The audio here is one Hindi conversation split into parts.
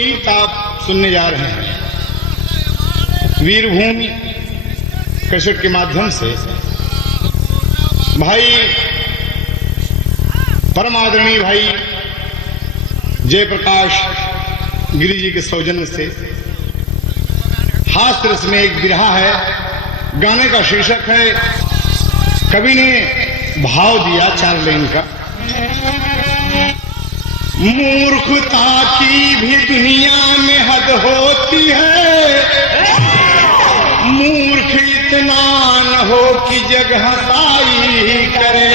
गीत आप सुनने जा रहे हैं वीरभूमि कैसेट के माध्यम से भाई परम आदरणीय भाई जयप्रकाश गिरी जी के सौजन्य से हास्य रस में एक बिरहा है। गाने का शीर्षक है, कवि ने भाव दिया 4 लाइन का। मूर्खता की भी दुनिया में हद होती है, मूर्ख इतना न हो कि जग हंसाई करे।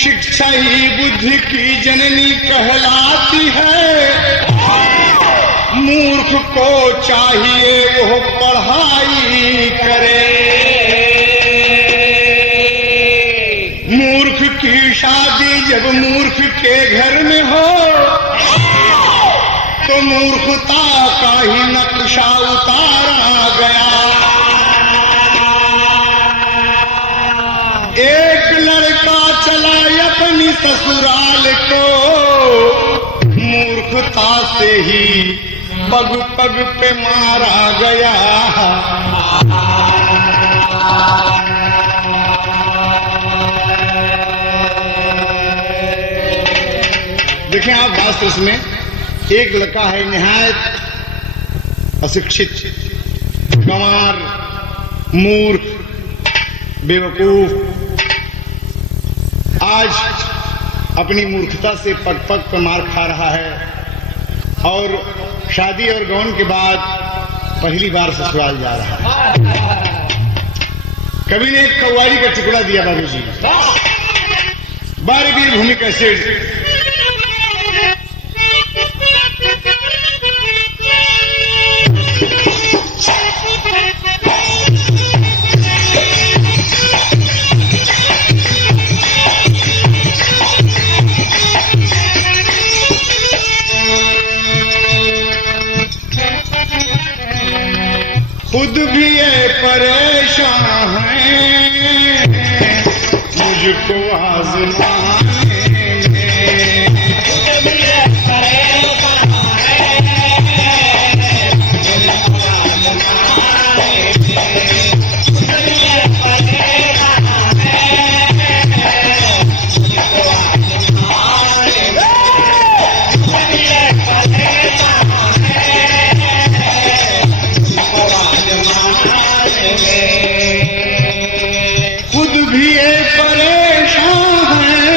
शिक्षा ही बुद्धि की जननी कहलाती है, मूर्ख को चाहिए वो पढ़ाई करे। मूर्ख की शादी जब मूर्ख के घर में हो, तो मूर्खता का ही नक्शा उतारा गया। एक लड़का चला अपनी ससुराल को, मूर्खता से ही पग पग पे मारा गया। देखें आप वास्तव में एक लड़का है निहायत अशिक्षित, गंवार, मूर्ख, बेवकूफ, आज अपनी मूर्खता से पग पग पर मार खा रहा है और शादी और गौन के बाद पहली बार ससुराल जा रहा है। कवि ने एक कव्वाली का टुकड़ा दिया बाबूजी, बार वीरभूमि कैसेट। खुद भी ये परेशान है, मुझको आज़माने में। खुद भी ये परेशान है, मुझको आज़माने में। खुद भी ये परेशान है, मुझको आज़माने में। खुद भी ये परेशान खुद भी एक परेशान है,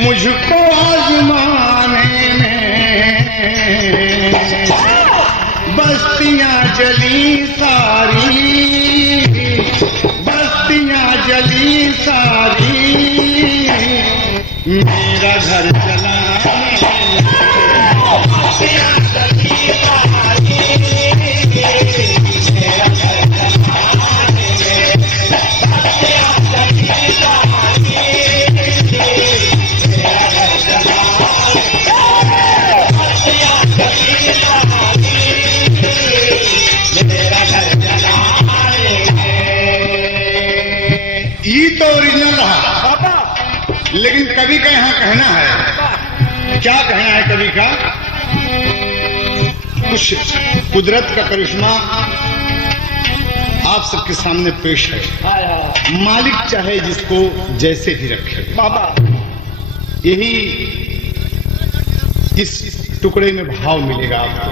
मुझको आज़माने में। बस्तियां जली सारी, बस्तियां जली सारी, मेरा घर जला। बस्तियां जली सारी, ये तो ओरिजिनल रहा, लेकिन कवि का यहाँ कहना है, क्या कहना है कवि का? कुछ कुदरत का करिश्मा आप सबके सामने पेश है। मालिक चाहे जिसको जैसे भी रखे, यही इस टुकड़े में भाव मिलेगा आपको।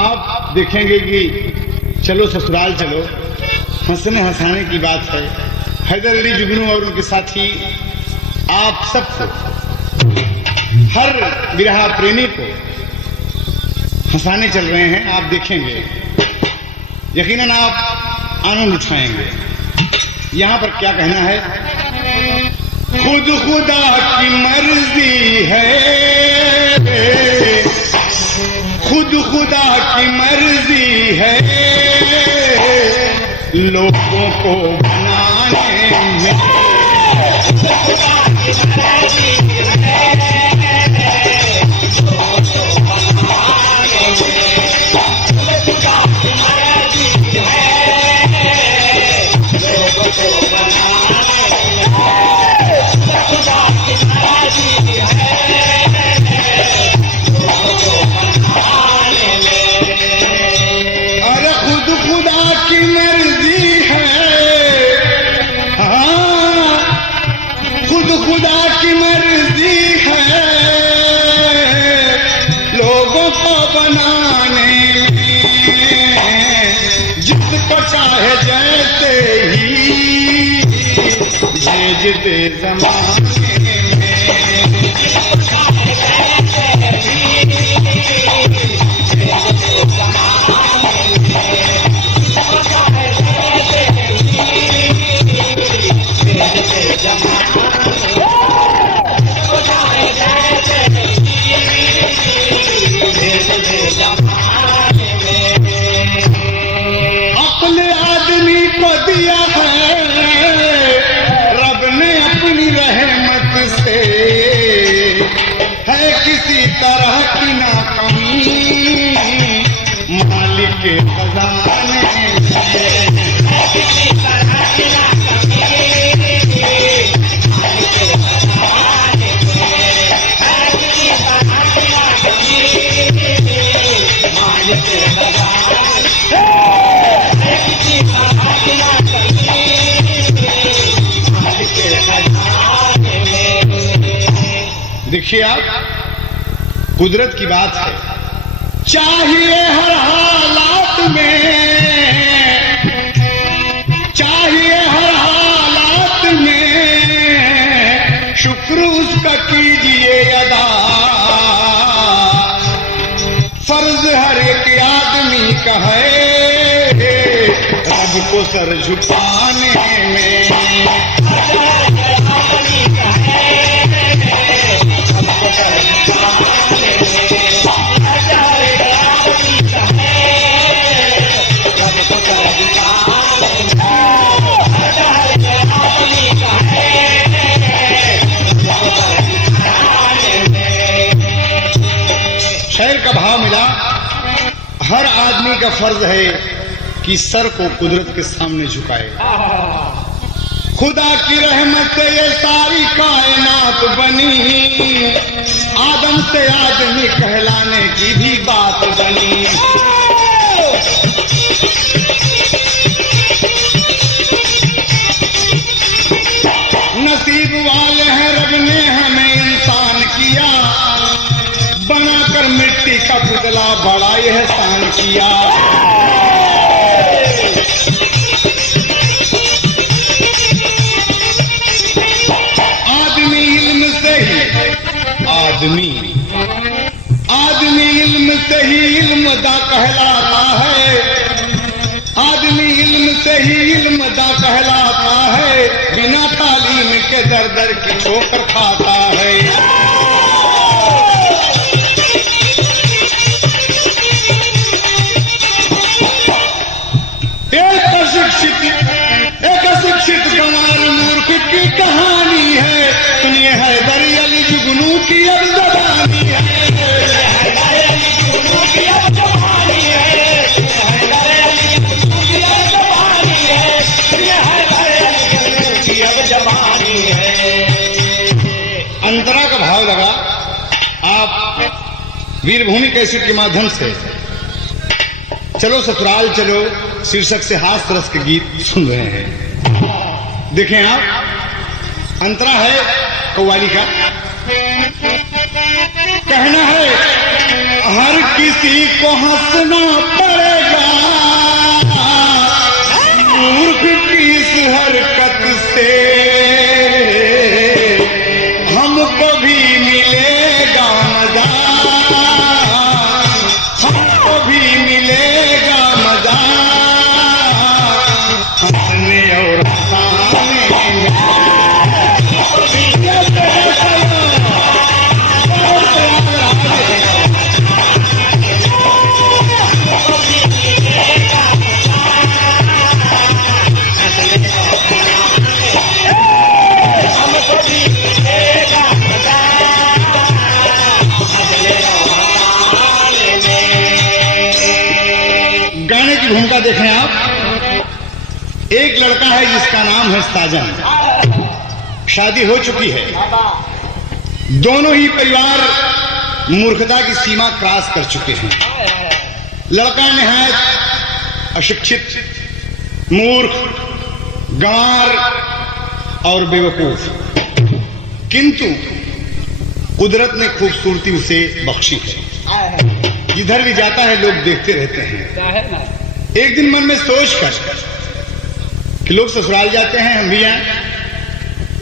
आप देखेंगे कि चलो ससुराल चलो, हंसने हंसाने की बात है। हैदर अली जुगनू और उनके साथी आप सबको, हर विरहा प्रेमी को हंसाने चल रहे हैं। आप देखेंगे, यकीनन आप आनंद उठाएंगे। यहां पर क्या कहना है? खुद खुदा की मर्जी है, खुद खुदा की मर्जी है, लोगों को बनाने में। बनाने में, जिसको चाहे जैसे ही भेज दे ज़माने में। अपने आदमी को दिया है रब ने अपनी रहमत से, है किसी तरह की ना कमी मालिक के खजाने में। देखिए आप, कुदरत की बात है, चाहिए हर हालात में, चाहिए हर हालात में शुक्र उसका कीजिए अदा। फर्ज हर एक आदमी का है रब को सर झुकाने में। शेर का भाव मिला, हर आदमी का फर्ज है कि सर को कुदरत के सामने झुकाए। खुदा की रहमत से ये सारी कायनात बनी, आदम से आदमी कहलाने की भी बात बनी। नसीब वाले हैं रब ने हमें इंसान किया, बनाकर मिट्टी का पुतला बड़ा एहसान किया। आदमी इल्म से ही इल्मदा कहलाता है, आदमी इल्म से ही इल्मदा कहलाता है, बिना तालीम के दर दर की ठोकर खाता है। एक अशिक्षित गंवार मूर्ख की कहानी है, सुनिए हैदर अली जुगनू की अब ज़बानी है। अंतरा का भाव लगा। आप वीरभूमि कैसेट के माध्यम से चलो ससुराल चलो शीर्षक से हास्य रस के गीत सुन रहे हैं। देखें आप, अंतरा है कव्वाली का, कहना है हर किसी को हंसना पड़ेगा मूर्ख की इस हरकत से, हमको भी मिलेगा मजा, हमको भी मिलेगा मजा, हंसने और हंसाने में। गाने की भूमिका देखें आप। एक लड़का है जिसका नाम है साजन, शादी हो चुकी है, दोनों ही परिवार मूर्खता की सीमा क्रॉस कर चुके हैं। लड़का निहायत अशिक्षित, मूर्ख, गंवार और बेवकूफ, किंतु कुदरत ने खूबसूरती उसे बख्शी है। जिधर भी जाता है लोग देखते रहते हैं। एक दिन मन में सोच कर कि लोग ससुराल जाते हैं, हम भी जाएं।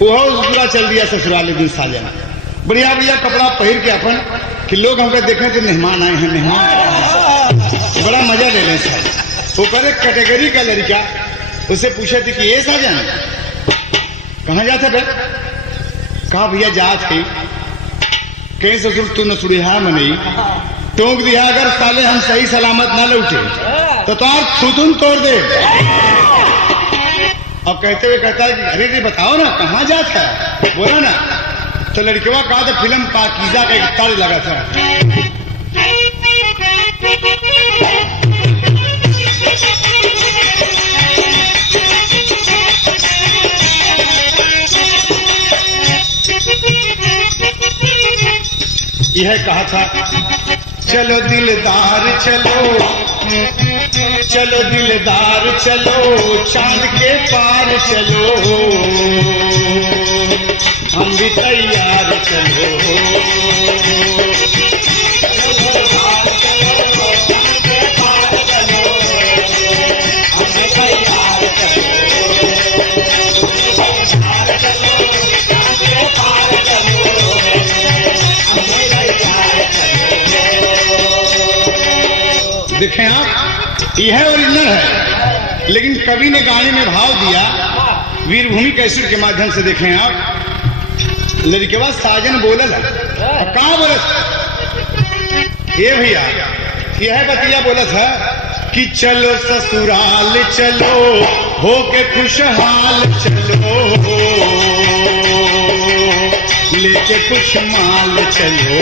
वो पूरा चल दिया ससुराल एक दिन साजन, बढ़िया बढ़िया कपड़ा पहन के अपन कि लोग हमको देखें कि मेहमान आए हैं, मेहमान बड़ा मजा ले लें साहब। वो पर एक कैटेगरी का लड़का उससे पूछे थे कि ये साजन कहाँ जाता बे? कहा भैया जात है कहीं ससुर तू न सुड़िया मनई टोंक दिया, अगर साले हम सही सलामत ना लौटे तो तार थुथुन तोड़ दे। अब कहते हुए कहता है कि अरे रे बताओ ना कहाँ जात है, बोला ना। तो लड़केवा कहा था फिल्म पाकीज़ा का एक ताल लगा था। यह कहा था चलो दिलदार चलो, चलो दिलदार चलो, चांद के पार चलो, हम भी तैयार चलो। देखें आप, यह ओरिजिनल है, लेकिन कवि ने गाने में भाव दिया वीरभूमि कैसेट के माध्यम से। देखें आप, लड़केवा साजन बोलल है, कहाँ बोलत ये भैया, यह बतिया बोलत है कि चलो ससुराल चलो, होके खुशहाल चलो, लेके कुछ माल चलो।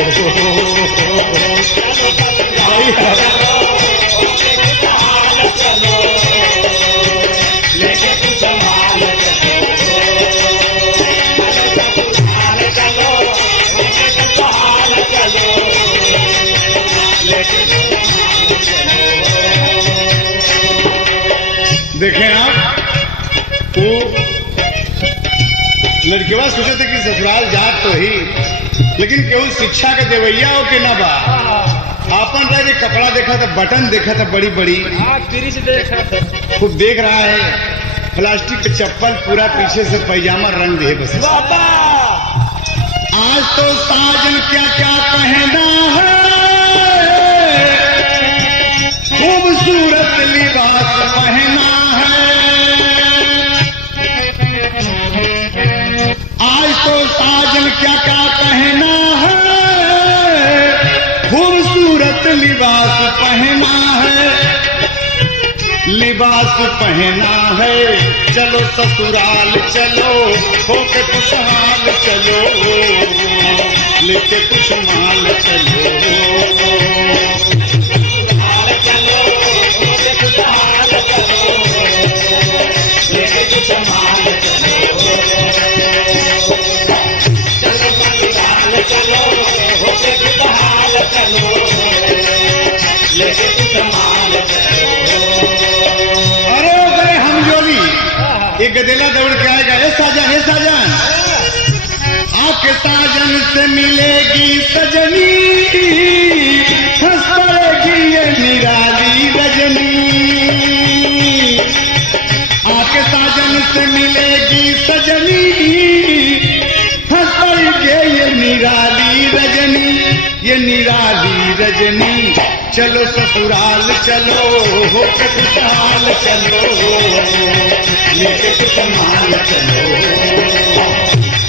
देखें आप, वो लड़केवा सोचे थे कि ससुराल जात तो ही, लेकिन केवल शिक्षा के देवैया हो के ना बा। आपन रह कपड़ा देखा था, बटन देखा था बड़ी बड़ी, खूब देख रहा है, प्लास्टिक के चप्पल पूरा पीछे से पैजामा रंग दे बस। आज तो साजन क्या क्या पहना है, खूबसूरत लिबास पहना है। आज तो साजन क्या क्या पहना है, खूबसूरत लिबास पहना है, लिबास पहना है। चलो ससुराल चलो, होके खुशहाल चलो, लेके कुछ माल चलो। अरे हम जोली एक गदेला दौड़ के आएगा, हे साजन, हे साजन, आपके साजन से मिलेगी सजनी, हंस पड़ेगी ये निराली रजनी। आपके साजन से मिलेगी सजनी, हंस पड़ेगी ये निराली रजनी, ये निराली रजनी। चलो ससुराल चलो, होके खुशहाल चलो, लेके कुछ माल चलो।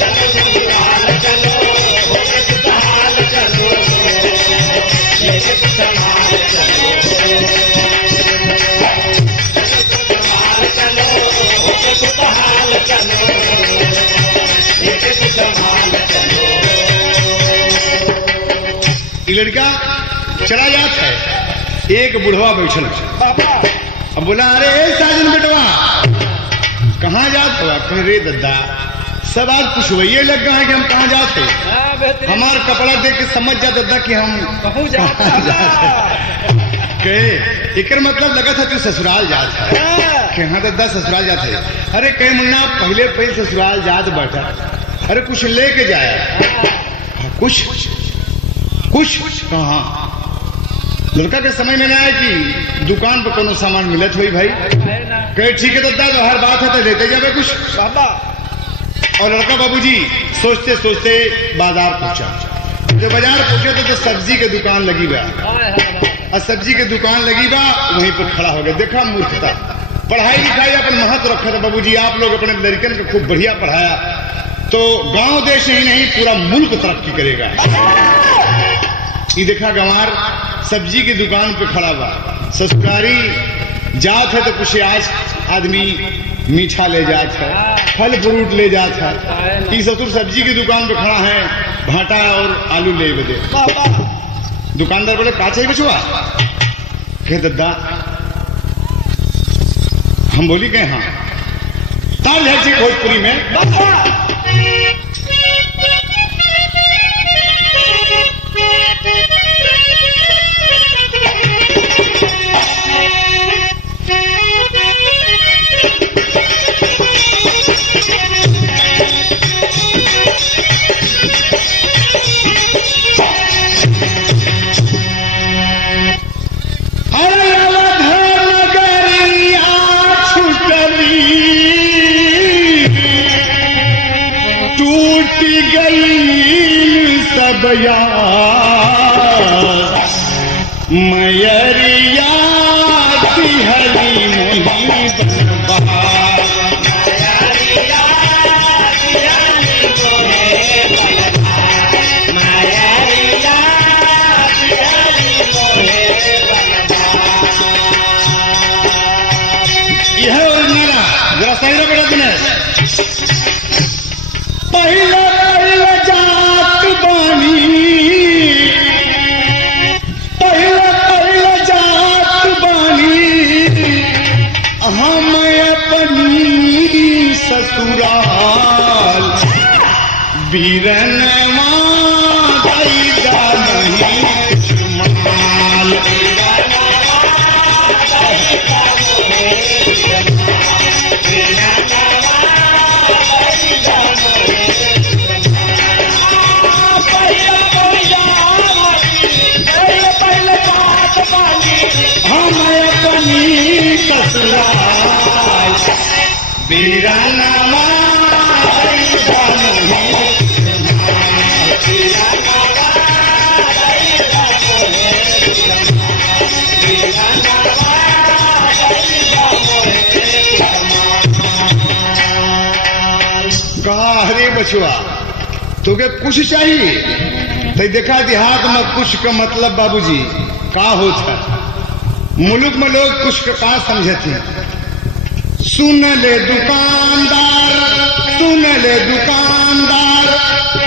ससुराल चलो, होके खुशहाल चलो, लेके कुछ माल चलो। ससुराल चलो, होके खुशहाल चलो, लेके कुछ माल चलो। ये लड़का चला जात है, एक बुढ़वा बैठल है। अब बोला अरे साजन बेटवा कहाँ जात हुआ? कह रे दद्दा सब आज पुछवैये लग गए हैं कि हम कहाँ जाते। हमार कपड़ा देख के समझ जा दद्दा कि हम कहूँ जाते। एक मतलब लगा था तू ससुराल जात है। कि हाँ दद्दा ससुराल जात है। अरे कहे मुन्ना पहले पहले ससुराल जात बैठा, अरे कुछ लेके जाया। कुछ कुछ कहा लड़का के समझ में ना आए कि दुकान पर कोनो सामान मिलत हुई भाई। कहे ठीक है दादा, तो हर बात है तो लेते जावे कुछ बाबा। और लड़का बाबूजी सोचते सोचते बाजार पहुंचा। जब बाजार पहुंचे तो सब्जी के दुकान लगी बा, और सब्जी के दुकान लगी बा, वहीं पर खड़ा हो गया। देखा मूर्खता, पढ़ाई लिखाई अपन महत्व रखा था बाबूजी। आप लोग अपने लड़कन को खूब बढ़िया पढ़ाया तो गांव देश ही नहीं पूरा मुल्क तरक्की करेगा। ये देखा गंवार सब्जी की दुकान पे खड़ा हुआ, ससुरारी जात है तो कुछ आज आदमी मीठा ले जात है, फल फ्रूट ले जात है। ये ससुर सब्जी की दुकान पे खड़ा है, भाटा और आलू ले बदे। दुकानदार बोले का चाहिए बचुआ? कहे दादा हम बोली गए हाँ तार झट भोजपुरी में मयरिया हरी मोही बनबहार, मयरिया हरी मोहे बनबहार, मयरिया हरी मोहे बनबहार। यह मेरा जरा सही रे बेटा दिनेश। पहले पहले जात बानी, हम अपनी ससुराल बीरनवा दैदा नहीं कुछ माल, हम अपनी ससुराल बीरनवा दैदा नहीं कहा हरे बचुआ तुके कुछ चाहिए? तो देखा देहात में कुछ का मतलब बाबूजी का होता है। मुल्क में लोग कुछ का समझते हैं। सुन ले दुकानदार, सुन ले दुकानदार,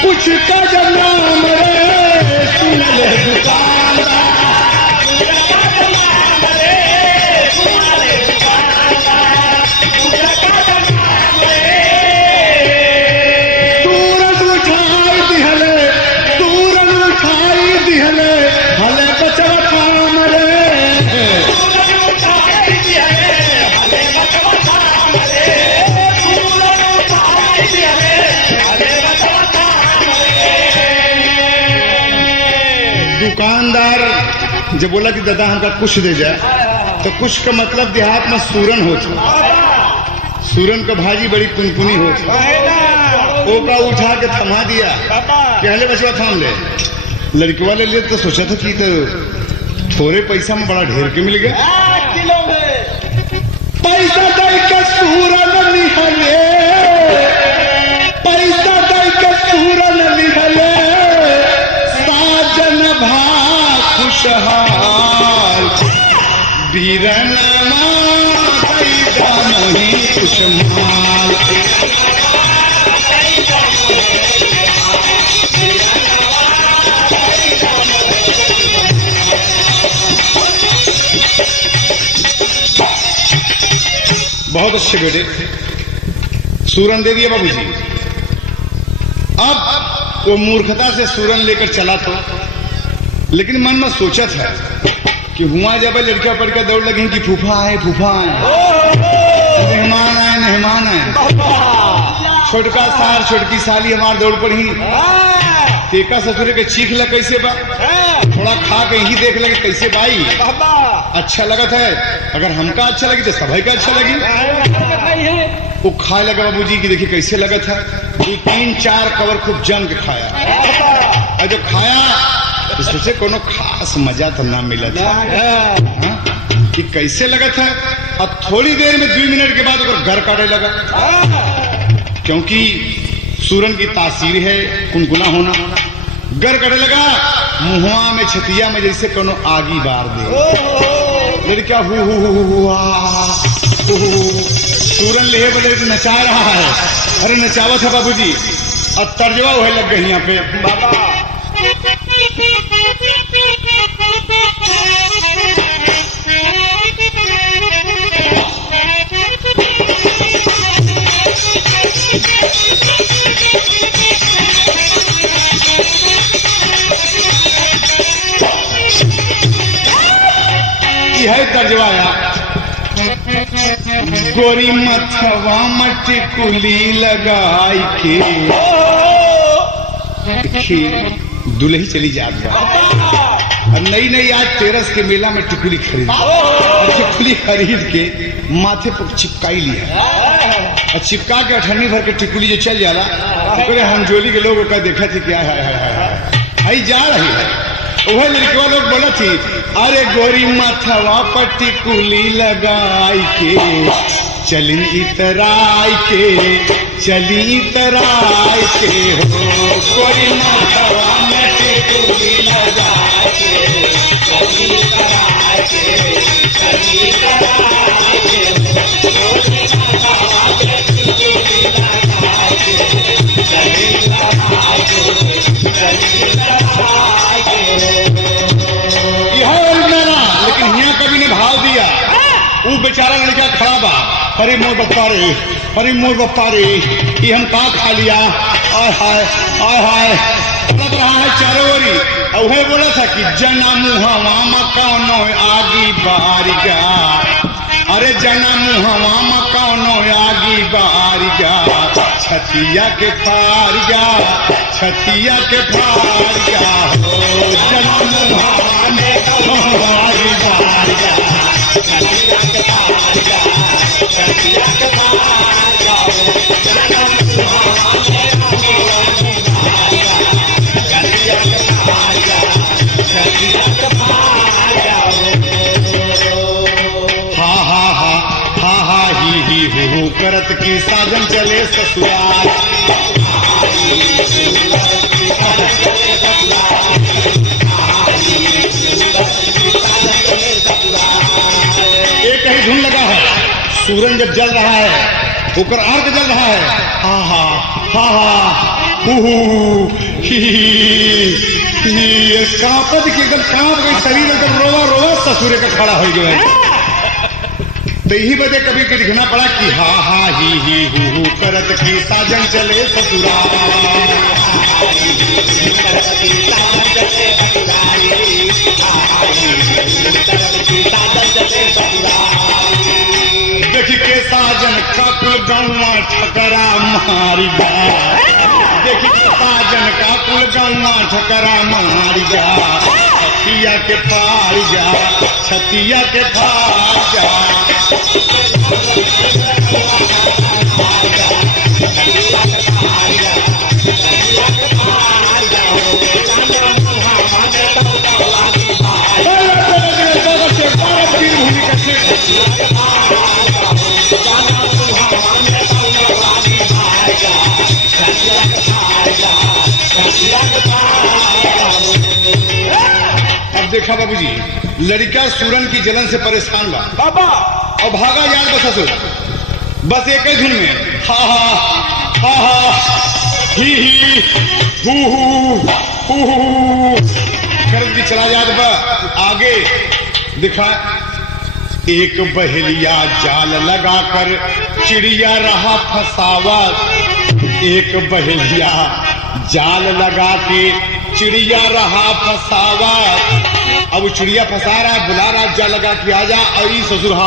कुछ का जब नाम रे, सुन ले दुकानदार, सूरज उठाई दिहले, सूरज उठाई दिहले, हले बचवा थाम रे, दुकानदार जब बोला कि दादा हमका कुछ दे जाए, तो कुछ का मतलब देहात में सूरन होता। सूरन का भाजी बड़ी कुनकुनी होता, ओका उठा के थमा दिया कि हले बचवा थाम ले। लड़की वाले लिए तो सोचा था कि तो थोड़े पैसा में बड़ा ढेर के मिल गया। पैसा दे के सूरन निहले, पैसा दे के सूरन निहले, साजन भा खुशहाल बीरनवा दैदा नहीं कुछ माल। बहुत अच्छे बेटे, सूरन दे दिया बाबूजी। अब वो मूर्खता से सूरन लेकर चला तो, लेकिन मन में सोचा था कि हुआ जब लड़का पढ़ कर दौड़ लगी कि फूफा आए, फूफा आए, मेहमान आए, मेहमान आए। छोटका सार छोटकी साली हमार दौड़ पड़ी तेका ससुरे के चीख ला कैसे बा, थोड़ा खा के ही देख लगे कैसे बाई अच्छा लगत है। अगर हमका अच्छा लगी तो सभी का अच्छा लगी। वो खाए लगा बाबूजी की देखिए कैसे लगत है। 2-3-4 कवर खूब जम के खाया और जब खाया तो सोचे कोनो खास मजा तो ना मिला था कि कैसे लगत है। और थोड़ी देर में 2 मिनट के बाद घर काटे लगा, क्योंकि सूरन की तासीर है कुनकुना होना। गर कटे लगा मुहुआ में छतिया में जैसे कोनो आगी बार दे। लड़का सूरन ले बदे नचा रहा है। अरे नचावत है बाबूजी और तर्जवा वह लग गई यहाँ पे बाबा। है तर्जवाया गोरी मथवा मटकुली लगाई के दुल्ही चली जात बा। नई नई आज तेरस के मेला में टिकुली खरीद, टिकुली खरीद के माथे पर चिपकाई लिया और चिपका के 98 भर के टिकुली जो चल जाला हमजोली के लोग का देखा थी क्या है जा रही है। वह लड़कवा लोग बोला थी अरे गोरी माथवा पट्टी कुली लगाई के चली इतराई के हो गोरी माथवा पट्टी कुली लगाई के चली इतराई के लेकिन यहाँ कभी ने भाव दिया। वो बेचारा लड़का खड़ा बा, अरे मोर बप्पा रे, अरे मोर बप्पा रे, ये हम का खा लिया। आय हाय लग रहा है चारों ओरी। और वह बोला था कि जना मुहवा मकानो आगी बारिगा, अरे जना मुहवा मकानो आगी बारिगा, छतिया के फार जा हो जना मुहवा आगी बारिगा, छतिया के ही करत की साजन चले ससुराल। एक ही धुन लगा है, सूरज जब जल रहा है ऊपर अर्घ जल रहा है। हा हा हा हा कांपत की एकदम कांप गई शरीर, एकदम रोवा रोवा ससुरे का खड़ा हो गया। तो यही वजह कभी कभी दिखना पड़ा कि हा हा ही हु करत की साजन चले ससुराल। देखी के साजन का कुल गौवा ठकरा मारी जा, देखी के साजन का कुल गौवा ठकरा मारी जा, छतिया के पार जा, छतिया के पार जा। अब देखा बाबूजी, लड़का सूरन की जलन से परेशान बा बाबा और भागा यार बस ससुर, बस एक ही धुन में हा हा ही हु कर की चला जात बा। आगे दिखा एक बहेलिया जाल लगाकर चिड़िया रहा फसावा, एक बहेलिया जाल लगा के चिड़िया रहा फसावा। अब चिड़िया फंसा रहा है, बुला रहा जाल लगा के आजा। और ससुर हा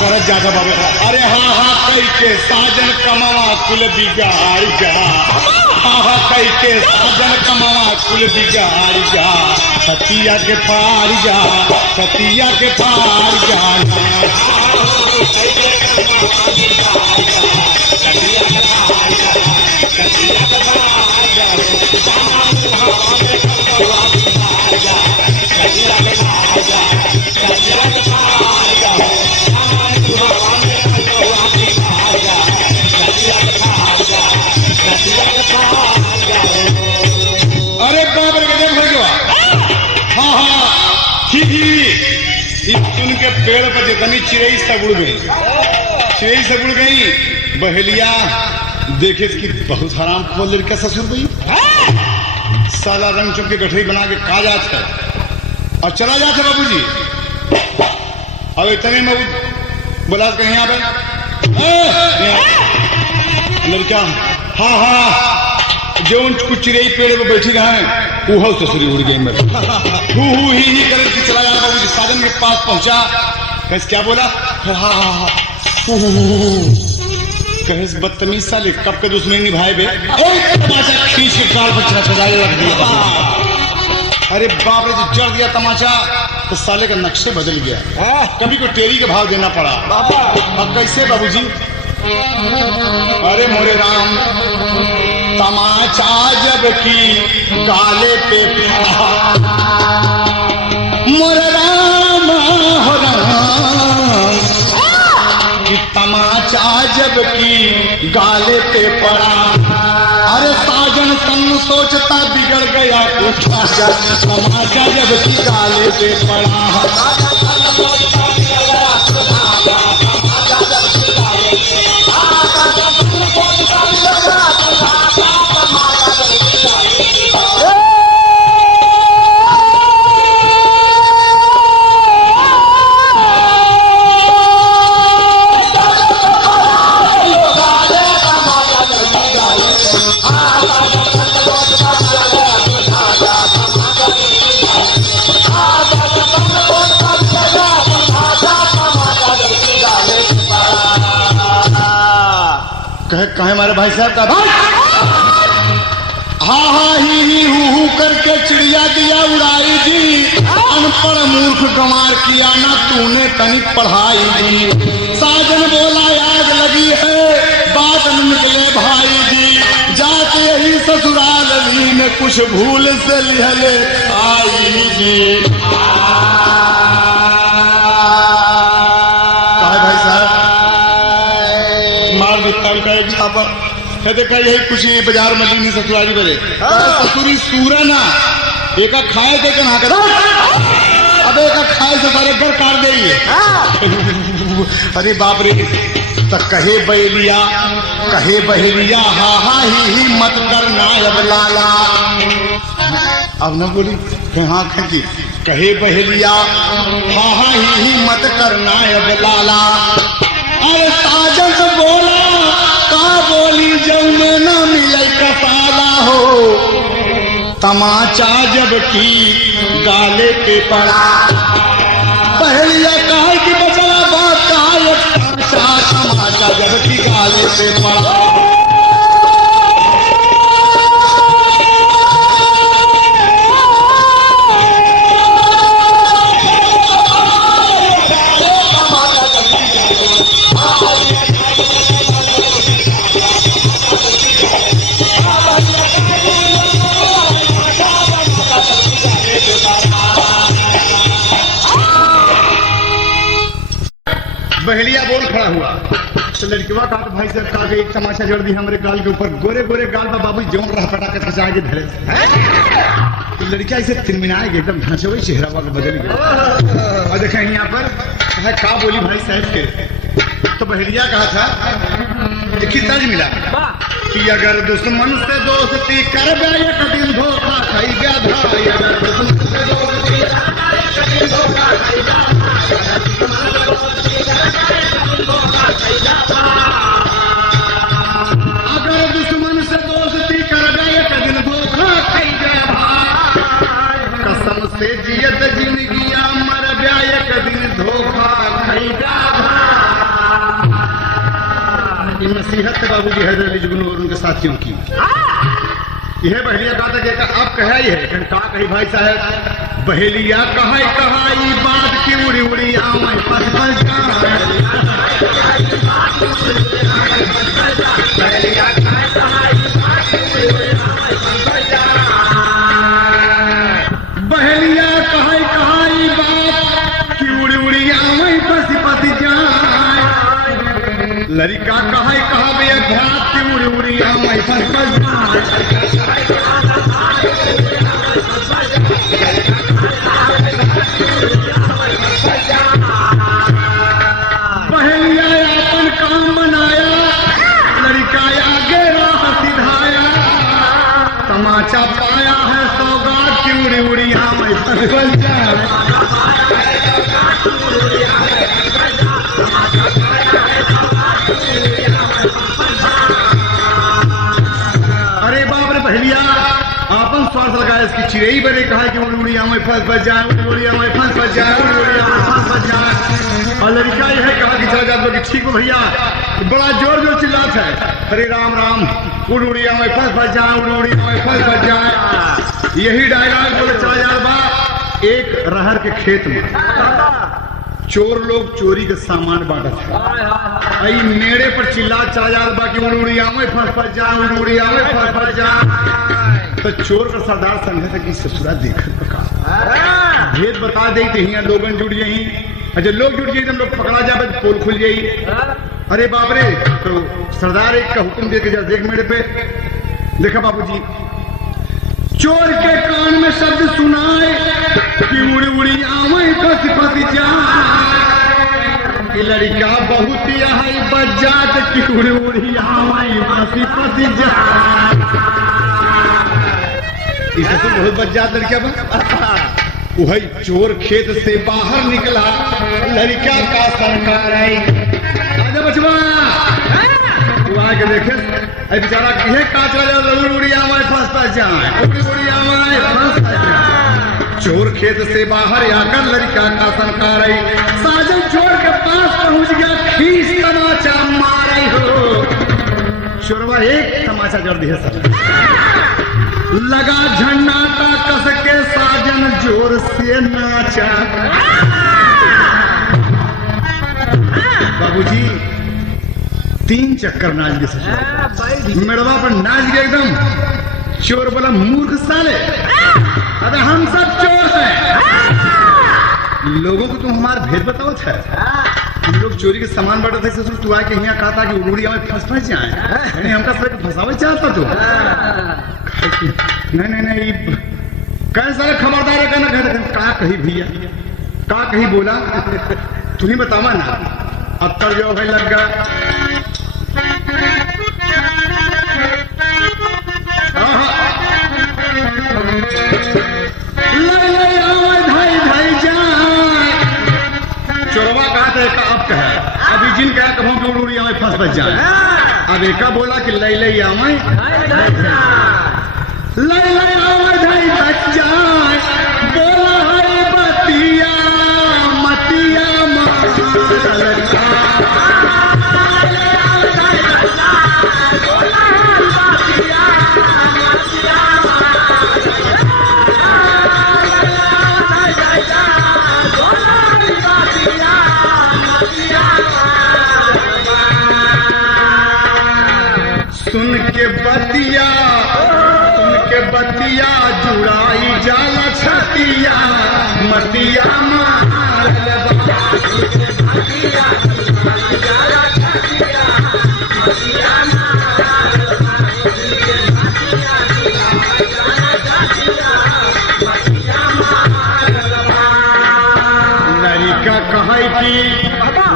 करत जाता बाबू। अरे हाँ हाँ कई के साजन कमावा कुल बिगाड़ जा, हाँ हाँ कई के साजन कमावा कुल बिगाड़ जा, सतिया के पार जा, सतिया के पार जा। अरे बाप रे गजब हो गया। हाँ हाँ सुन के पेड़ पर जितनी चिड़ई सब उड़ गई, चिड़ई सब उड़ गई। बहेलिया देखे कि बहुत हराम को लड़का ससुर गई, साला रंग चुप के गठरी बना के खा जात है और चला जाता है बाबूजी। अब इतने में बोला कहीं यहाँ पे लड़का, हाँ हाँ जो कुछ चिड़ई पेड़ पे बैठी रहे वो ससुरी उड़ गई। मैं हु ही करके चला जा बाबूजी। साधन के पास पहुंचा, कैसे क्या बोला, हाँ हाँ हाँ कहेस बदतमीज साले कब के दुश्मनी निभाए बे, तमाचा खींच के गाल पर छड़ाए रख दिया। अरे बाप रे जो जड़ दिया तमाचा तो साले का नक्शे बदल गया। कभी को टेरी का भाव देना पड़ा। अब कैसे बाबूजी, अरे मोरे राम तमाचा जब की गाले पे मोरे राम हो राम कि तमाचा जब की गाले पे पड़ा। अरे साजन तन सोचता बिगड़ गया कुछ, तमाचा जब की गाले पे पड़ा। कहे हमारे भाई साहब का हाँ हाँ ही हु करके चिड़िया दिया उड़ाई दी, अनपढ़ मूर्ख गंवार किया ना तूने तनिक पढ़ाई दी। साजन बोला याद लगी है बात न निकले भाई जी, जाते यही ससुराल में कुछ भूल से लिहले आई जी। भाई साहब मार दिता है देखा यही कुछ बाजार में ली ससुराली बजे ससुरी सूरा ना एक खाए के कहा कर, अब एक खाए से सारे घर काट देंगे। अरे बाप रे तो कहे बहेलिया हा हा ही मत करना अब लाला। अब न बोली हाँ खी कहे बहेलिया हा हा ही मत करना अब लाला। अरे साजन तो बोला का बोली जब में न मिले कसाला हो, तमाचा जब की गाले पे पड़ा। बहेलिया कहा कि बचला बात कहा, तमाचा जब की गाले पे पड़ा। बहेलिया बोल खड़ा हुआ तो लड़किवा का भाई साहब का एक तमाशा जड़ दी हमारे गाल के ऊपर, गोरे गोरे गाल पर बाबू जोन रहा पटाखे फंसा के धरे। तो लड़किया इसे तिरमिनाए गए एकदम ढांचे हुए चेहरा वाला बदल गया। और देखा यहाँ पर का बोली भाई साहब के, तो बहेलिया कहा था देखिए तर्ज मिला कि अगर दुश्मन से दोस्ती कर गया कभी धोखा खाई गया भाई, अगर दुश्मन से दोस्ती अगर दुश्मन से दोस्ती कर गए कभी धोखा खाई गया भाई, कसम से जियत जिंदगी मर गया बात है बाबूजी हैदर अली जुगनू और उनके साथियों की। यह बहेलिया कहा था कि आप कहा ही है का कही भाई साहब, बहेलिया कहा बात की उड़ी उड़ी आवे फस फस बहेलिया कहाई बात की उड़ी उड़ी आवे फस फस जाए, लड़का कहावे अभ्यास की उड़ी उड़ी आवे फस फस जाए। बहेलिया अपन काम बनाया, लड़का आगे राह सिधाया, तमाचा पाया है सौगात की उड़ी उड़ी आवे फस फस जाए। अरे बाप रे बहेलिया आपन स्वार्थ लगाया, इसकी चिड़ई बने कहा कि उड़ी उड़ी आवे फंस फंस जाए, उड़ी उड़ी आवे फंस फंस जाए, उड़ी उड़ी आवे फंस फंस जाए। और लड़का यह कहा कि चला जाता कि ठीक हो भैया, बड़ा जोर जोर चिल्लात है, हरे राम राम, उड़ी उड़ी आवे फंस फंस जाए, उड़ी उड़ी आवे फंस फंस जाए। यही डायलॉग बोले चला जा बा एक रहर के खेत में चोर लोग चोरी के सामान बांटत है, आई मेड़े पर चिल्ला चला जा बा कि उड़ी उड़ी आवे फंस फंस जाए, उड़ी उड़ी आवे फंस फंस जाए। तो चोर का सरदार समझे था कि ससुरा देखत पका भेद बता दे तो यहाँ लोगन जुड़ जाई, अच्छा लोग जुड़ जाए लोग पकड़ा जाए तो पोल खुल जाई। अरे बाप रे, तो सरदार एक का हुक्म दे के जा देख मेरे पे, देखा बाबूजी चोर के कान में शब्द सुनाए कि उड़ी उड़ी आवे फंस फंस जाए, लड़का बहुत यही बजात कि उड़ी उड़ी आवे फंस फंस जाए। इसे तो बहुत बजात लड़का बा। वही चोर खेत से बाहर निकला, लड़का का सरकार आई, आजा बचवा तू आके देखे बेचारा यह काच उड़ी उड़ी आवे फंस फंस जाए, उड़ी उड़ी आवे फंस फंस जाए। चोर खेत से बाहर आकर लड़का का सरकार आई, साजन चोर के पास पहुंच गया, खींच तमाचा मारे हो, चोरवा एक तमाचा जड़ दिया सब, लगा झन्नाटा कस के साजन जोर से नाचा। बाबूजी 3 चक्कर नाच गए, मेड़वा पर नाच गए एकदम। चोर बोला मूर्ख साले, अरे हम सब चोर हैं, लोगों को तुम हमारा भेद बताओ था, हम लोग चोरी के सामान बांटे थे, ससुर तू आके यहाँ कहा था कि उड़ूड़िया में फंस फंस जाए, हमका सर फंसावे चाहता तू। नहीं कह सारे खबरदार है, कहना का कही भैया का कही बोला तू ही बतावा ना, अब तर जो भाई लग गया। चोरवा कहा था अब कहे, अभी जिन कहा कभों की उड़ी आवे फंस फंस जाए, अब एका बोला कि लई आवे धाई बच जाए, बोला है बतिया मतिया सुन के बतिया जुड़ाई जाला छतिया मतिया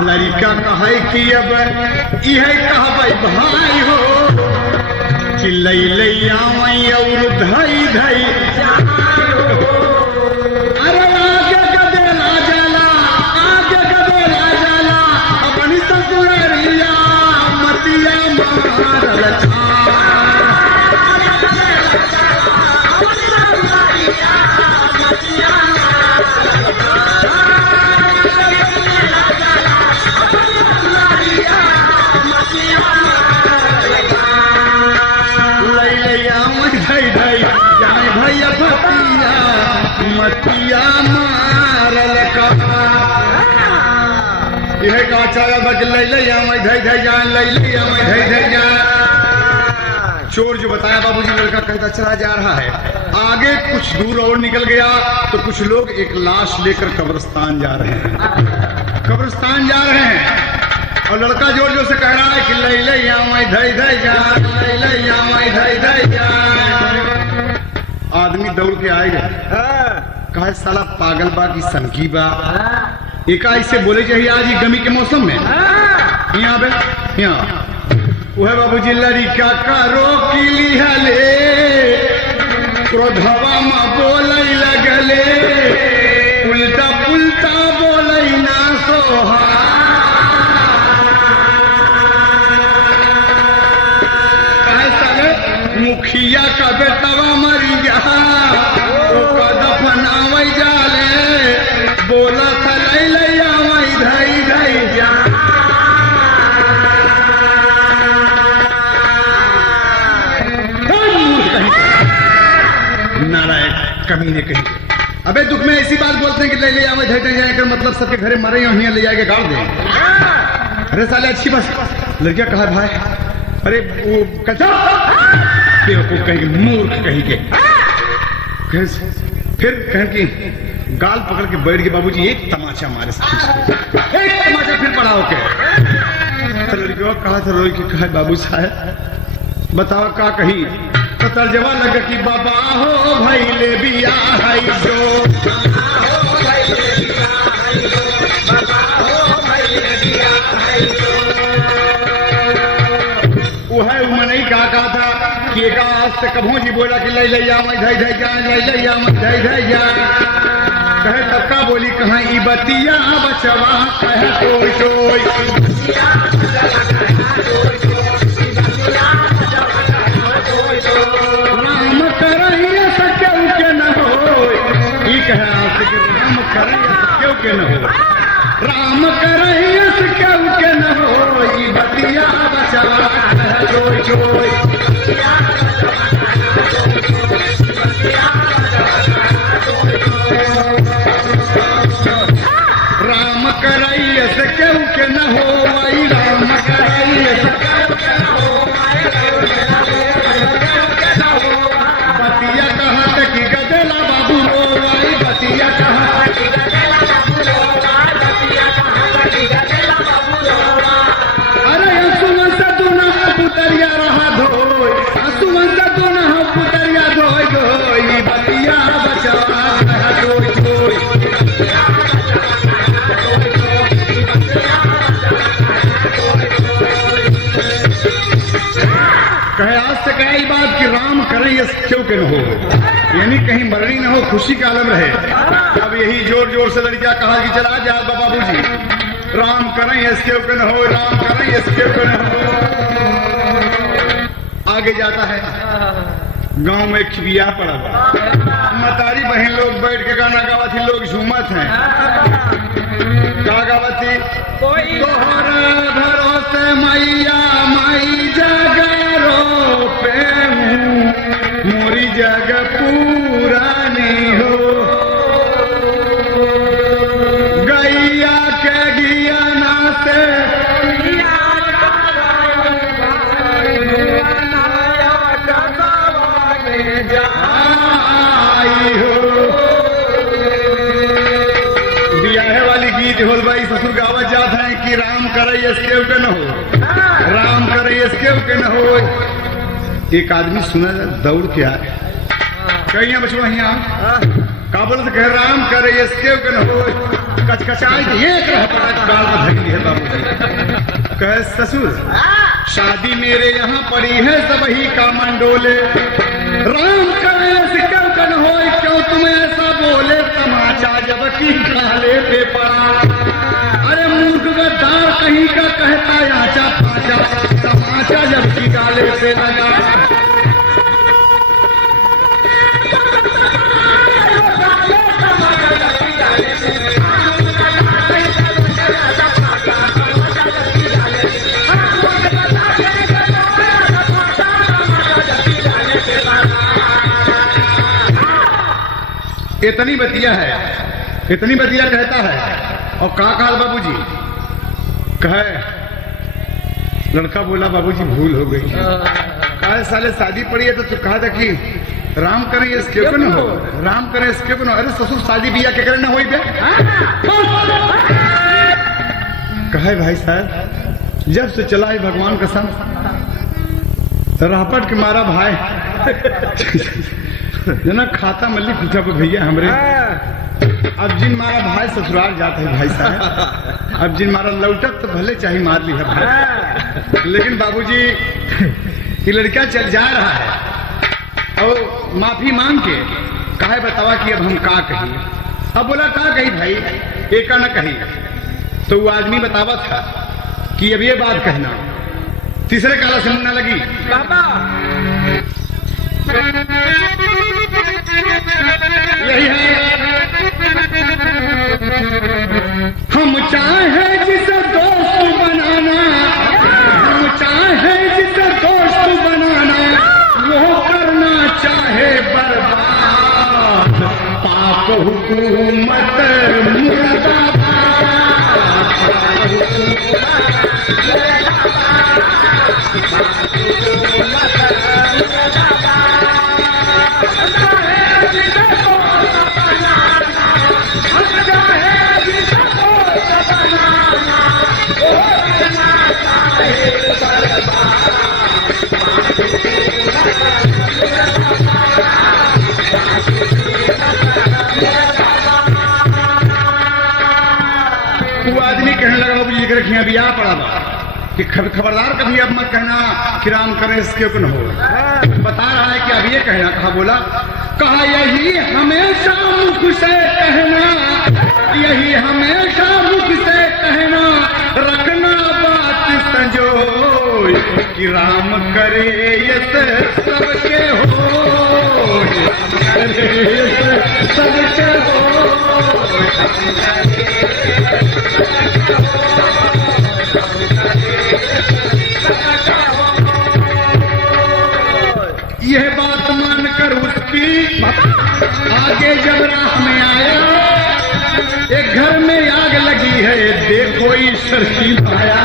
लड़का कहे कि अब यह कहबै भाई हो कि लई आवे और धई धई, अरे आगे कदेला जाला, आगे कदेला जाला, अपनी ससुरिया मतिया मारल मतिया मारल का यह का चारा बज ले ले मैं धई धई जान ले ले मैं धई धई जान। चोर जो बताया बाबूजी लड़का कहता चला जा रहा है। आगे कुछ दूर और निकल गया तो कुछ लोग एक लाश लेकर कब्रिस्तान जा रहे हैं, कब्रिस्तान जा रहे हैं और लड़का जोर जोर से कह रहा है कि ले ले मैं धई धई जान ले ले मैं धई धई जान। आदमी दौड़ के आएगा कहा साला पागल बा की सनकी बा एक ऐसे बोले चाहिए आज ही गमी के मौसम में यहाँ पे यहाँ वह बाबूजी लड़का का रोकी हले क्रोधवा में बोले लगले उल्टा पुल्टा बोले ना सोहा मुखिया का बेटवा मरी जा दफनावे जाले बोला था ले ले धई धई जा। नारायण कमीने कहीं अबे दुख में ऐसी बात बोलते हैं कि ले ले आवे धई धई जाए कर मतलब सबके घरे मरे यहाँ ले जाके गाड़ दे। अरे साले अच्छी बस लड़किया कहा भाई अरे वो कचा कहीं मूर्ख कहीं के फिर कहें कि गाल पकड़ के बैठ के बाबूजी एक तमाचा मारे एक तमाचा फिर पड़ा होके तो लड़कियों कहा था रोई कि कहा बाबू साहब बताओ का कही तो तर्जमा लगा कि बाबा हो भाई ले बिया है जो वो है मैंने कहा था कि एक आज से कभों जी बोला कि ले ले मैं धई धई जान ले ले मैं धई धई जान कहे तक्का बोली कहाँ ई बतिया बचवा कहे कोई कोई राम करहिए सक्यो के न हो ई कहे आज से राम करहिए सक्यो के न हो राम करहिए सक्यो के न हो ई बतिया बचवा कहे कोई कोई राम कराइए से क्यों के न हो आई राम कराइए से क्यों के न हो बतिया कहाँ तक गदेला बाबू रो आई बतिया कहाँ तक अरे असुमन से दूना पुतरिया रहा धोई असुमन से दूना पुतरिया धोई धोई बतिया बचवा धोई धोई कहे आज से कहे ये बात कि राम करे ये क्यों के न हो यानी कहीं मरनी न हो खुशी का आलम रहे। अब यही जोर जोर से लड़किया कहा कि चला जा बाबूजी राम करें ये क्यों के न हो राम करें ये क्यों के न हो। आगे जाता है गांव में खिबिया पड़ा मतारी बहन लोग बैठ के गाना गावा थी लोग झूमत हैं का गावा थी तोहरा भरोसे मैया माई जगरो पे मोरी जग पुरानी हो गैया के गियाना से होल भाई ससुर गावत जात है कि राम करे इसके के न हो राम करे इसके के न हो। एक आदमी सुना दौड़ के आए कहीं बचवा यहाँ का बोले कह राम करे इसके के न हो कचकचाई एक गाल में धरी है बाबू कहे ससुर शादी मेरे यहाँ पड़ी है सब ही का मंडोले राम करे इसके के न हो क्यों तुम ऐसा बोले तमाचा जब की गाले पे पड़ा अरे मूर्ख गद्दार कहीं का कहता आचा पाचा तमाचा जब की गाले पे लगा। इतनी बतिया है, इतनी बतिया कहता है। और कहा बाबूजी कहे, लड़का बोला बाबूजी भूल हो गई। कहा साले शादी पड़ी है तो तू कहा था कि राम करे इसके को न हो, राम करे इसके को न हो। अरे ससुर शादी बिया के करे न हो बे। कहे भाई साहब जब से चला है भगवान कसम रापट के मारा भाई जना खाता मल्ली पूछा पे भैया हमरे अब जिन मारा भाई ससुराल जाते है भाई साहब। अब जिन मारा लौटक तो भले चाहे मार ली है भाई, लेकिन बाबूजी ये लड़का चल जा रहा है और माफी मांग के कहे बतावा कि अब हम का कही। अब बोला का कही भाई, एक न कही। तो वो आदमी बतावा था कि अब ये बात कहना। तीसरे काला से मुन्ना लगी यही है, हम चाहे जिसे दोस्त बनाना, हम चाहे जिसे दोस्त बनाना, वो करना चाहे बर्बाद। पाक हुकूमत रखिए अभी आ पड़ा कि खबरदार कभी अब मत कहना कि राम करे इसके न हो। बता रहा है कि अब ये कहना। कहा बोला कहा यही हमेशा मुख से कहना, यही हमेशा मुख से कहना, रखना बात संजो कि राम करे ये सबके हो, सबके हो। यह बात मानकर उसकी आगे जब राह में आया, एक घर में आग लगी है देखो ईश्वर की माया।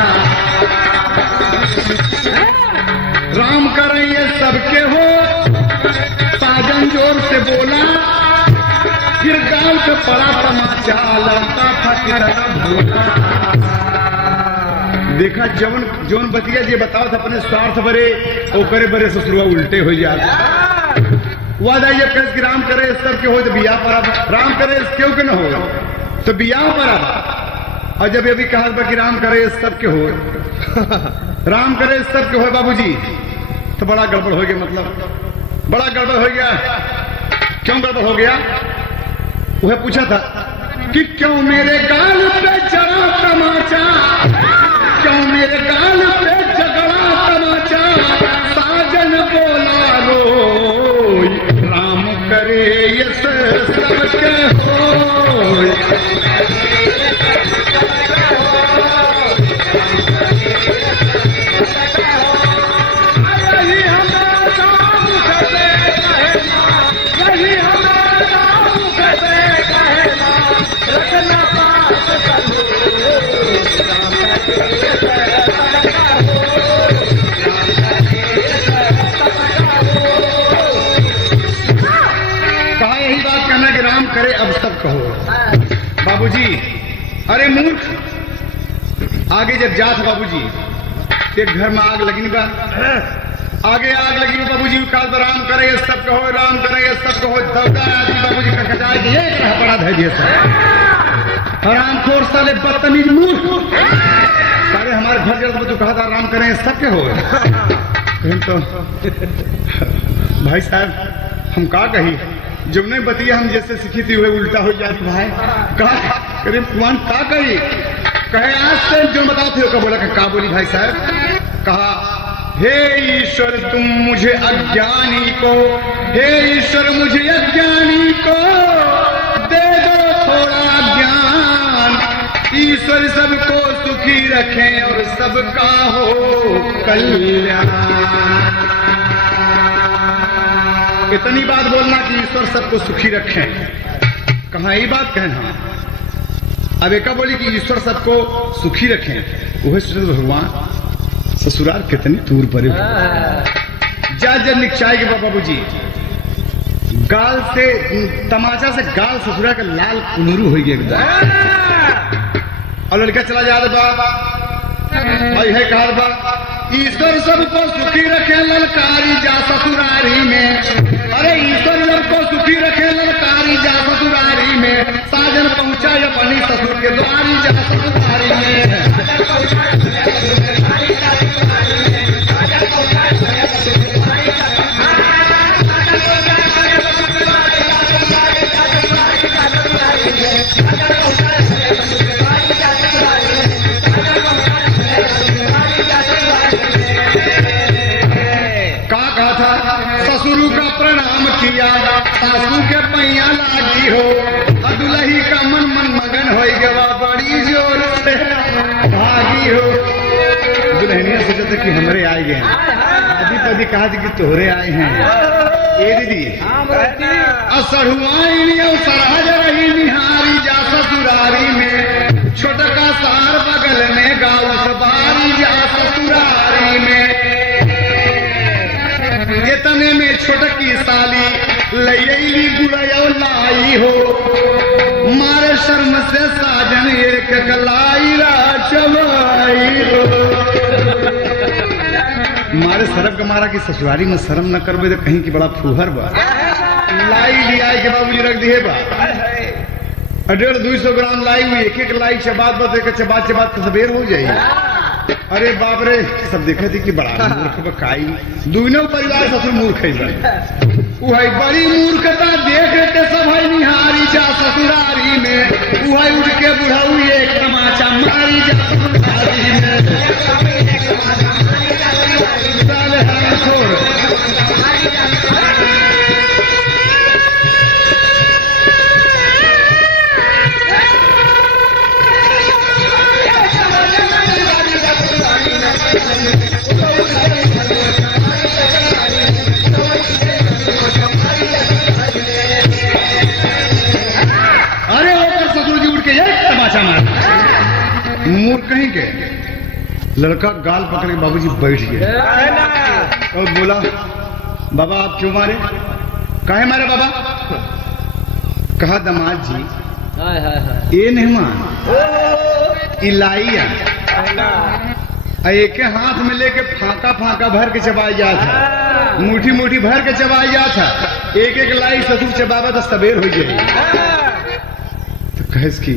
राम करें ये सबके हो, साजन जोर से बोला, फिर गांव से पड़ा तमाचा लड़का फकीर भोला। देखा जवन जोन बतिया जे बताओ अपने स्वार्थ बरे ओ करे बरे ससुरवा उल्टे हो जाते। वादा ये कह कि राम करे सब के हो तो बिया पर, राम करे क्यों के न हो तो बिया पर। और जब ये भी कहा कि राम करे सब के हो, राम करे सब के हो बाबूजी, तो बड़ा गड़बड़ हो गया। मतलब बड़ा गड़बड़ हो गया। क्यों गड़बड़ हो गया? वह पूछा था कि क्यों मेरे गाल पे जरा तमाचा, क्यों मेरे गाल पे झगड़ा तमाचा। साजन बोला रोई, राम करे ये सबके हो। यही हमारा मुख से कहना, यही हमारा मुख से कहना, रखना पास करो। कहा यही बात कहना कि राम करे अब सब कहो। बाबूजी अरे मूर्ख, आगे जब जात बाबूजी एक घर में आग लगी बा, आगे आग लगी बाबूजी काल पर राम करे ये सब कहो, राम करे ये सब कहो। बाबूजी का कचाए ये पड़ा है दिए राम खोर साले बदतमीज मूर्ख, सारे हमारे घर जब तो कहा था राम करें सबके हो। तो भाई साहब हम का कही, जब नहीं बतिया हम जैसे सीखी थी वह उल्टा हो जाती। भाई का करे कुआन का कही, कहे आज से जो बताओ थे बोला का बोली भाई साहब। कहा हे ईश्वर तुम मुझे अज्ञानी को, हे ईश्वर मुझे अज्ञानी को दे दो थोड़ा ज्ञान। ईश्वर सबको सुखी रखें और सबका हो कल्याण। इतनी बात बोलना कि ईश्वर सबको सुखी रखें कहा ये बात कहना। अब एका बोली कि ईश्वर सबको सुखी रखें, वही सोचे भगवान ससुराल कितनी दूर पड़े। जा जब निचाए के बाबू जी गाल से तमाचा से गाल ससुरा का लाल कुनरू हो गया और लड़का चला जा रहा भाई है कहा बा ईश्वर सबको सुखी रखे ललकारी जा ससुरारी में। अरे ईश्वर सबको सुखी रखे ललकारी जा ससुरारी में। साजन पहुंचा अपनी ससुर के द्वारी जा ससुरारी में। सासू के पैया लागी हो दुलही का मन मन मगन हो गवा बड़ी जोर से भागी हो। दुल्हनिया सोचते कि हमरे आए गए आदि पदी कहा कि तोहरे आए हैं। ए दीदी असरुआई सरहज रही निहारी जा ससुरारी में। छोटका सार बगल में गाँव सवारी जा ससुरारी में। इतने में छोटकी साली लयली गुड़यो लाई हो मारे शर्म से साजन एक कलाई चवाई हो। मारे सरब का मारा कि ससुरारी में शर्म न करबे तो कहीं की बड़ा फूहर बा। लाई लिया के बाबूजी रख दिए बा 150-200 ग्राम लाई हुई एक लाई चबात चबात सबेर हो जाएगी। अरे बाप रे सब देखा थी कि बड़ा मूर्ख बकाई दोनों परिवार ससुर मूर्ख है बड़ी मूर्खता देख के सब है निहारी जा ससुरारी में। उठ के बुढ़ाऊ एक तमाचा मारी जा ससुरारी में। मूर्ख कहीं के लड़का गाल पकड़ के बाबूजी बैठ गए और बोला बाबा आप क्यों मारे? काहे मारे बाबा? कहा दामाद जी ये नहीं मान इलाइया एक हाथ में लेके फाका फाका भर के चबाई जा था मुठी मुठी भर के चबाई जा था। एक एक लाई ससुर चबावा तो सबेर हो जाए। तो कहे की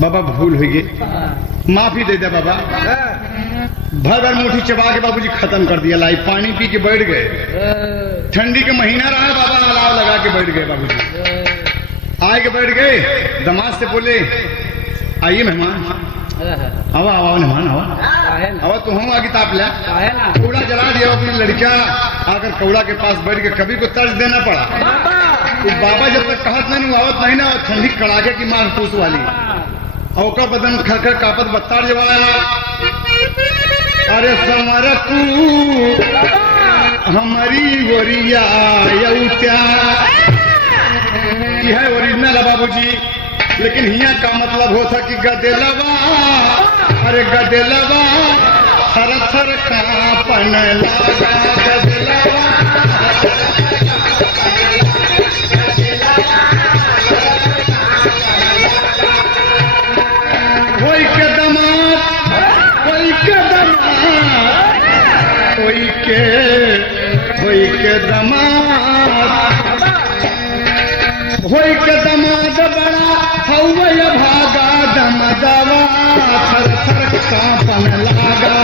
बाबा भूल हो गई माफी दे दे बाबा। भर मुठी चबा के बाबूजी खत्म कर दिया लाई पानी पी के बैठ गए। ठंडी के महीना रहा बाबा अलाव लगा के बैठ गए बाबूजी। आए के बैठ गए दामाद से बोले आइए मेहमान आवा आवा मेहमान आवा तो हम आगे ताप लिया कौड़ा जला दिया अपनी लड़किया आकर कौड़ा के पास बैठ के कभी को तर्ज देना पड़ा। बाबा जब तक कहत नहीं आवत नहीं ना ठंडी कड़ाके की मार पूछ वाली औका बदन खरखर कापत बत्तार जवाया। अरे समर तू हमारी वरिया यह है ओरिजिनल है बाबूजी। लेकिन हिया का मतलब होता कि गदेलवा अरे गदेलवा थर थर कांपन लगा गदेलवा। कोई के दमाद कोई के दमाद बड़ा हौया भागा दमदवा थर थर कांपन लागा।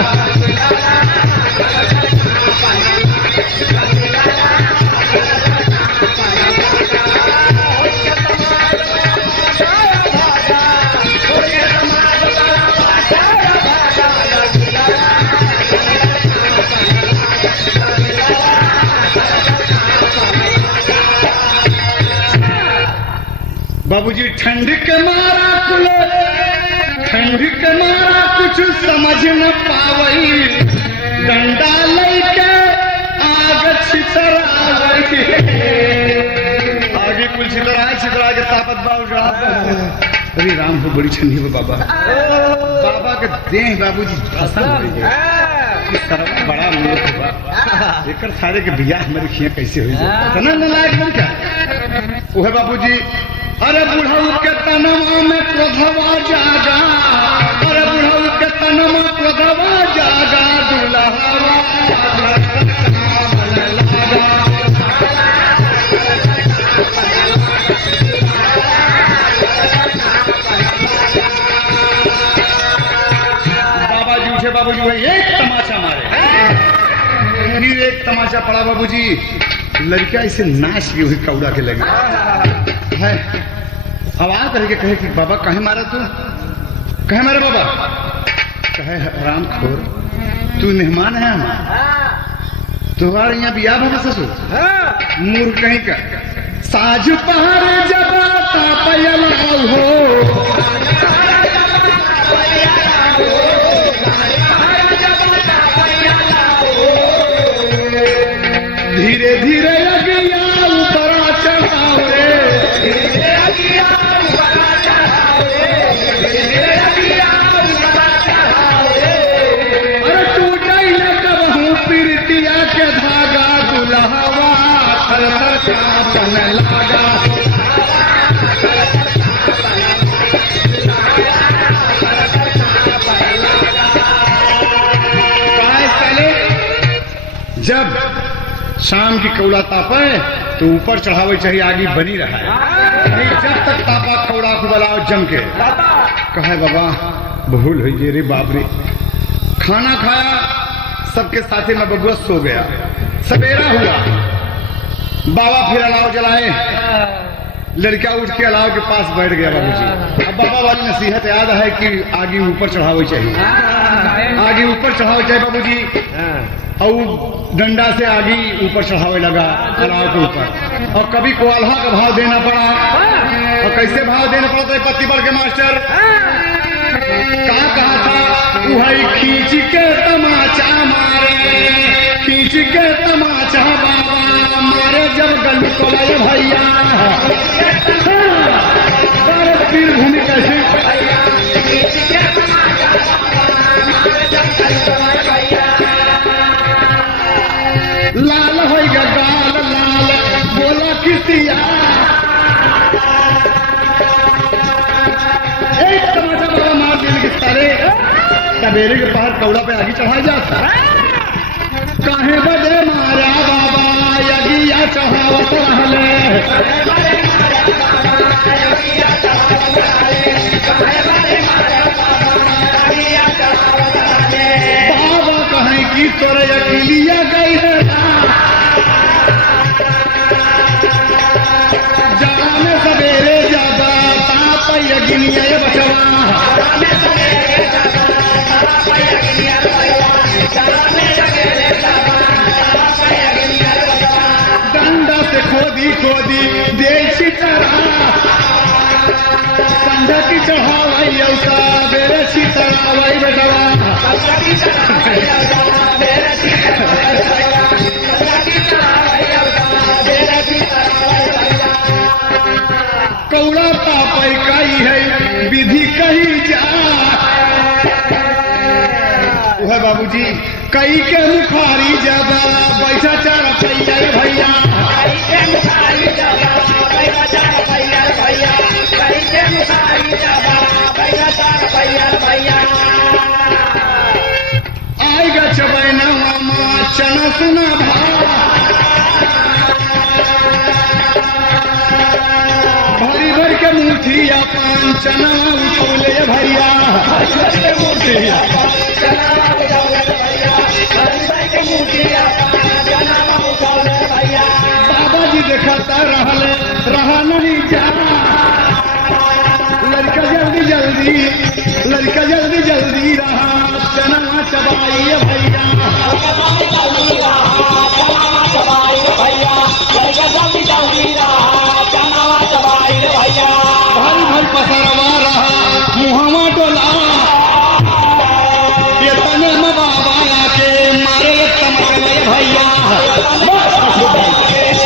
बाबूजी ठंड के मारा कुछ समझ न पावई डंडा लेके आग छितरावई आगे कुल छितराए चला के ताकत बाबू अरे राम को बड़ी ठंडी हो बाबा बाबा के दे बाबूजी भाषण बड़ा मूर्ख बा एकर सारे के बियाह हमारे खिया कैसे हुई तना न लायक बन क्या ओहे बाबूजी अरे बुढ़ऊ के तनमा में क्रोधवा जागा अरे बुढ़ऊ के तनमा क्रोधवा जागा दुल्हवा बाबूजी भाई एक तमाचा मारे फिर एक तमाचा पड़ा बाबूजी लड़का इसे नाच की हुई कौड़ा के लगी है आवाज करके कहे कि बाबा कहे मारा तू कहे मारे बाबा कहे राम खोर तू मेहमान है हमारा तुम्हारे यहाँ बियाह बाबा ससुर मूर्ख कहीं का साज पहाड़ जब हो धीरे धीरे अगिया ऊपर चढ़ाओ रे अरे टूटे न कबहू पीरतिया के धागा दुल्हवा थर थर कांपन लागा जब शाम की कौड़ा तापे तो ऊपर चढ़ावे चाहिए आगे बनी रहा है नहीं जब तक तापा कौड़ा को बलाओ जम के कहे बाबा भूल हुई रे बाप रे खाना खाया सबके साथे में बबुआ सो गया सवेरा हुआ बाबा फिर अलाव जलाए लड़का उठ के अलाव के पास बैठ गया बाबूजी अब बाबा वाली नसीहत याद है कि आगे ऊपर चढ़ावे चाहिए आगे ऊपर चढ़ावे चाहिए बाबूजी और डंडा से आगे ऊपर चढ़ावे लगा अलाव के ऊपर और कभी कोल्हा का भाव देना पड़ा और कैसे भाव देना पड़ा था पत्ती पर के मास्टर कहा था वही खींच के तमाचा मारे खींच के तमाचा बाबा मारे जब गली को लय भैया फिर भूमि कैसे लाल हो गाल लाल बोला किसिया एक तमाचा बाबा मार दिल के तारे सवेरे के पहाड़ कौड़ा पे आगे चढ़ाया जाता काहे बदे मारा बाबा यगिया चढ़ावत रहले बाबा कहें कि तोरे अकेलिया गई है जाने सवेरे ज्यादा ताप यगिनिया बचवा डंडा से खोदी खोदी देशी तरह संध्या की चढ़ावाई औसा बेरे छी चढ़ावाई बचवा कौड़ा पापई कही है विधि कही जा वह बाबूजी कई के मुखारी जबा बैठा चार पैया भैया आएगा चबैना मामा चना सुना भरी भर के मुठिया पान चना उठौले भैया बाबा जी देखता रहा नहीं जा लड़का जल्दी जल्दी रहा चना चबाई भैया भर भर पसरवा रहा मुहवा डोला ये तने में बाबा के मारे तमकले भैया बाबा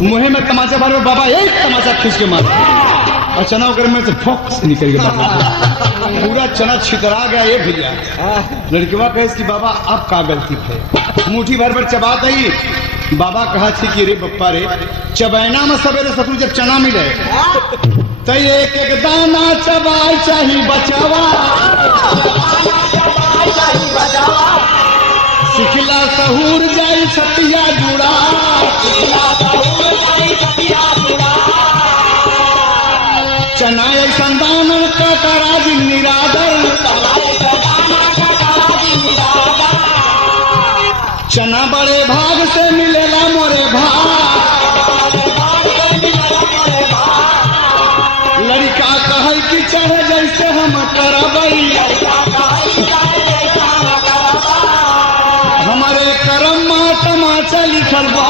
मुहे में तमाचा मारे बाबा एक तमाचा खींच के मारा और चना कर में से फोक से निकल गया, पूरा चना छितरा गया। ये भैया लड़किवा कहे कि बाबा अब का गलती है, मुट्ठी भर भर चबात आई। बाबा कहा थी कि रे बप्पा रे चबैना में सवेरे सतु जब चना मिले तो एक एक दाना चबाई चाहिए बचावा, सिखला सहूर जाई छतिया जुड़ा, चना ऐसा दाना का कराज निरादर, चना बड़े भाग से मिलेला मोरे भाग, लड़का कहे कि चाहे जैसे हम करबई, हमारे करम में तमाचा लिखल बा,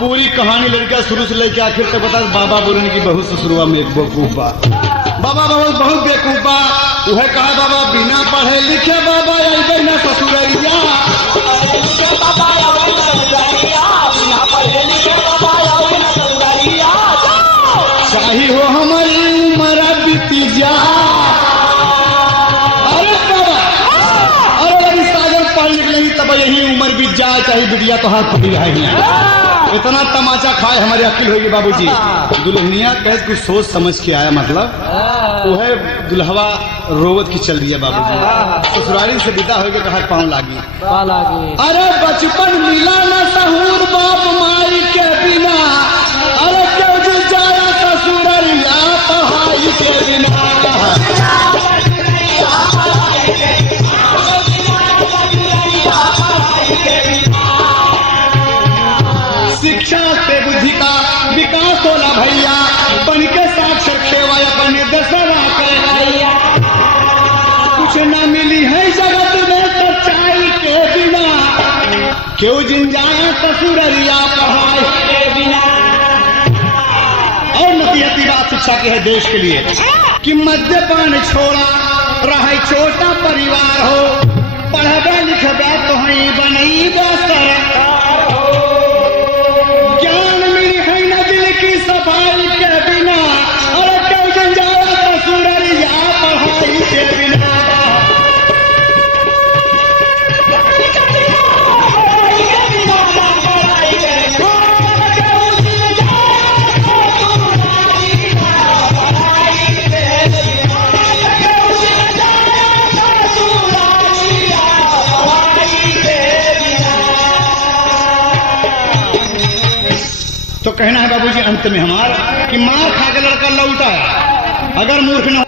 पूरी कहानी लड़का शुरू से लेके आखिर तक बता। बाबा बोलने की बहुत ससुरवा में एक बेवकूफ बा, बाबा बहुत बेवकूफ बा। वह कहा बाबा बिना पढ़े लिखे बाबा अइबे ना ससुररिया, चाही हो हमारी उम्र बीती जा। अरे बाबा अरे सागर पढ़ निकलेगी तब यही उम्र बीत जाए, चाहे बिटिया तो हाथ पकड़ी है। इतना तमाचा खाए हमारी अकील होगी बाबूजी। दुल्हनिया कहे कुछ सोच समझ के आया, मतलब वो है दुल्हवा रोवत की चल रही है बाबूजी। ससुराली से विदा होके कहा पाँव लागी। अरे बचपन मिला न सहूर बाप माई के बिना, अरे क्यों जो जाया ससुररिया पढ़ाई के बिना, शिक्षा से बुद्धि का विकास होला भैया, बन के साक्षर खेवा अपने दशहरा करे भैया, कुछ न मिली है जगत में सच्चाई के बिना, क्यों जिन जाए ससुररिया पढ़ाई के बिना। और नसीहती बात शिक्षा की है देश के लिए कि मद्यपान छोड़ा, रहे छोटा परिवार हो, पढ़बे लिखबे तो ही बनई सरकार हो, ज्ञान मिली है न दिल की सफाई के बिना, और क्यों जंजाल ससुररिया पढ़ाई के बिना। तो कहना है बाबूजी अंत में हमारा कि मार खा के लड़का लौटा, अगर मूर्ख न